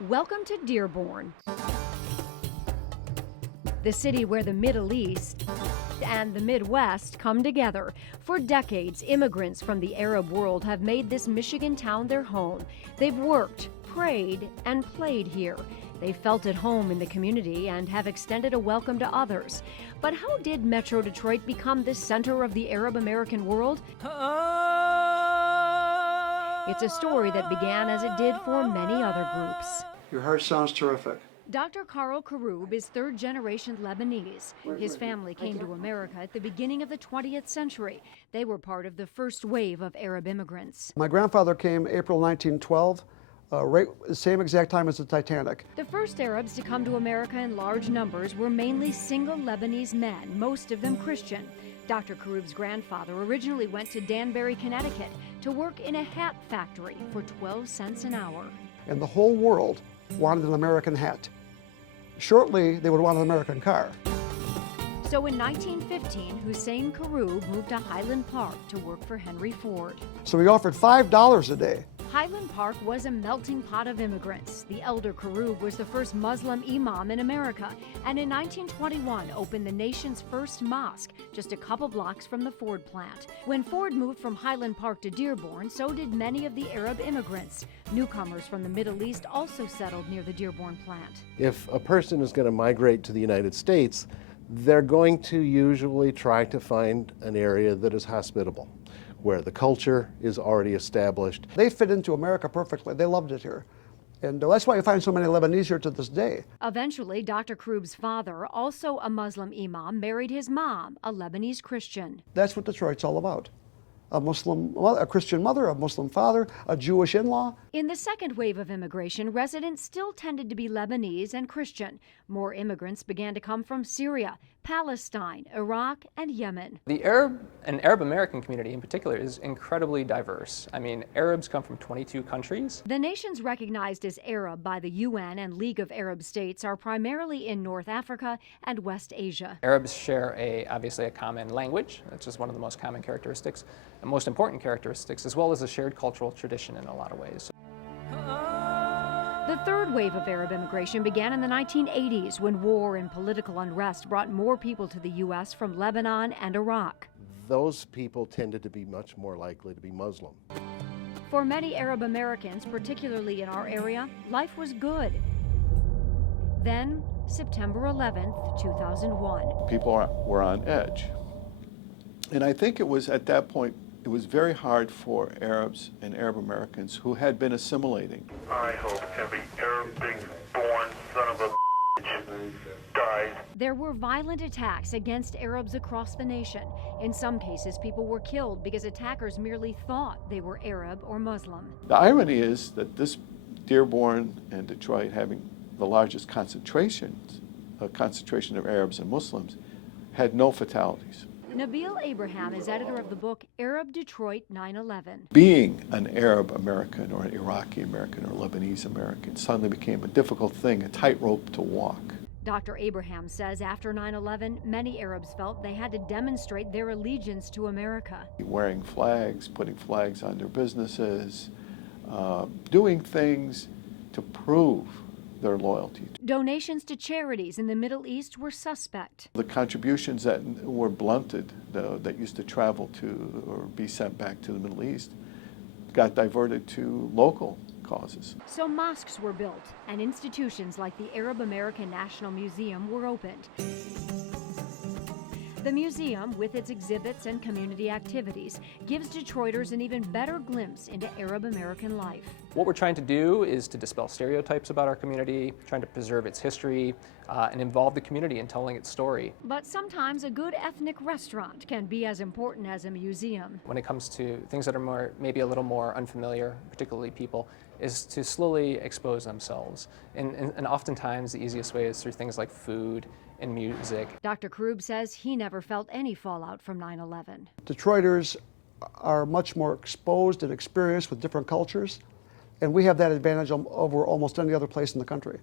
Welcome to Dearborn, the city where the Middle East and the Midwest come together. For decades, immigrants from the Arab world have made this Michigan town their home. They've worked, prayed, and played here. They felt at home in the community and have extended a welcome to others. But how did Metro Detroit become the center of the Arab American world? It's a story that began as it did for many other groups. Your heart sounds terrific. Dr. Karl Karoub is third-generation Lebanese. His family came to America at the beginning of the 20th century. They were part of the first wave of Arab immigrants. My grandfather came April 1912, right the same exact time as the Titanic. The first Arabs to come to America in large numbers were mainly single Lebanese men, most of them Christian. Dr. Karoub's grandfather originally went to Danbury, Connecticut to work in a hat factory for 12 cents an hour. And the whole world wanted an American hat. Shortly, they would want an American car. So in 1915, Hussein Karoub moved to Highland Park to work for Henry Ford. So we offered $5 a day. Highland Park was a melting pot of immigrants. The elder Karoub was the first Muslim imam in America, and in 1921 opened the nation's first mosque, just a couple blocks from the Ford plant. When Ford moved from Highland Park to Dearborn, so did many of the Arab immigrants. Newcomers from the Middle East also settled near the Dearborn plant. If a person is going to migrate to the United States, they're going to usually try to find an area that is hospitable, where the culture is already established. They fit into America perfectly. They loved it here. And that's why you find so many Lebanese here to this day. Eventually, Dr. Karoub's father, also a Muslim imam, married his mom, a Lebanese Christian. That's what Detroit's all about. A Christian mother, a Muslim father, a Jewish in-law. In the second wave of immigration, residents still tended to be Lebanese and Christian. More immigrants began to come from Syria, Palestine, Iraq, and Yemen. The Arab and Arab American community in particular is incredibly diverse. I mean, Arabs come from 22 countries. The nations recognized as Arab by the UN and League of Arab States are primarily in North Africa and West Asia. Arabs share obviously a common language, that's just one of the most common characteristics, and most important characteristics, as well as a shared cultural tradition in a lot of ways. The third wave of Arab immigration began in the 1980s when war and political unrest brought more people to the U.S. from Lebanon and Iraq. Those people tended to be much more likely to be Muslim. For many Arab Americans, particularly in our area, life was good. Then, September 11th, 2001. People were on edge. And I think it was at that point, it was very hard for Arabs and Arab Americans who had been assimilating. I hope every Arab being born son of a bitch dies. There were violent attacks against Arabs across the nation. In some cases, people were killed because attackers merely thought they were Arab or Muslim. The irony is that this Dearborn and Detroit having the largest concentration of Arabs and Muslims had no fatalities. Nabil Abraham is editor of the book Arab Detroit 9/11. Being an Arab American or an Iraqi American or Lebanese American suddenly became a difficult thing, a tightrope to walk. Dr. Abraham says after 9/11, many Arabs felt they had to demonstrate their allegiance to America. Wearing flags, putting flags on their businesses, doing things to prove their loyalty. Donations to charities in the Middle East were suspect. The contributions that were blunted, that used to travel to or be sent back to the Middle East, got diverted to local causes. So mosques were built, and institutions like the Arab American National Museum were opened. The museum, with its exhibits and community activities, gives Detroiters an even better glimpse into Arab American life. What we're trying to do is to dispel stereotypes about our community, trying to preserve its history, and involve the community in telling its story. But sometimes a good ethnic restaurant can be as important as a museum. When it comes to things that are maybe a little more unfamiliar, particularly people, is to slowly expose themselves. And oftentimes the easiest way is through things like food and music. Dr. Karoub says he never felt any fallout from 9/11. Detroiters are much more exposed and experienced with different cultures, and we have that advantage over almost any other place in the country.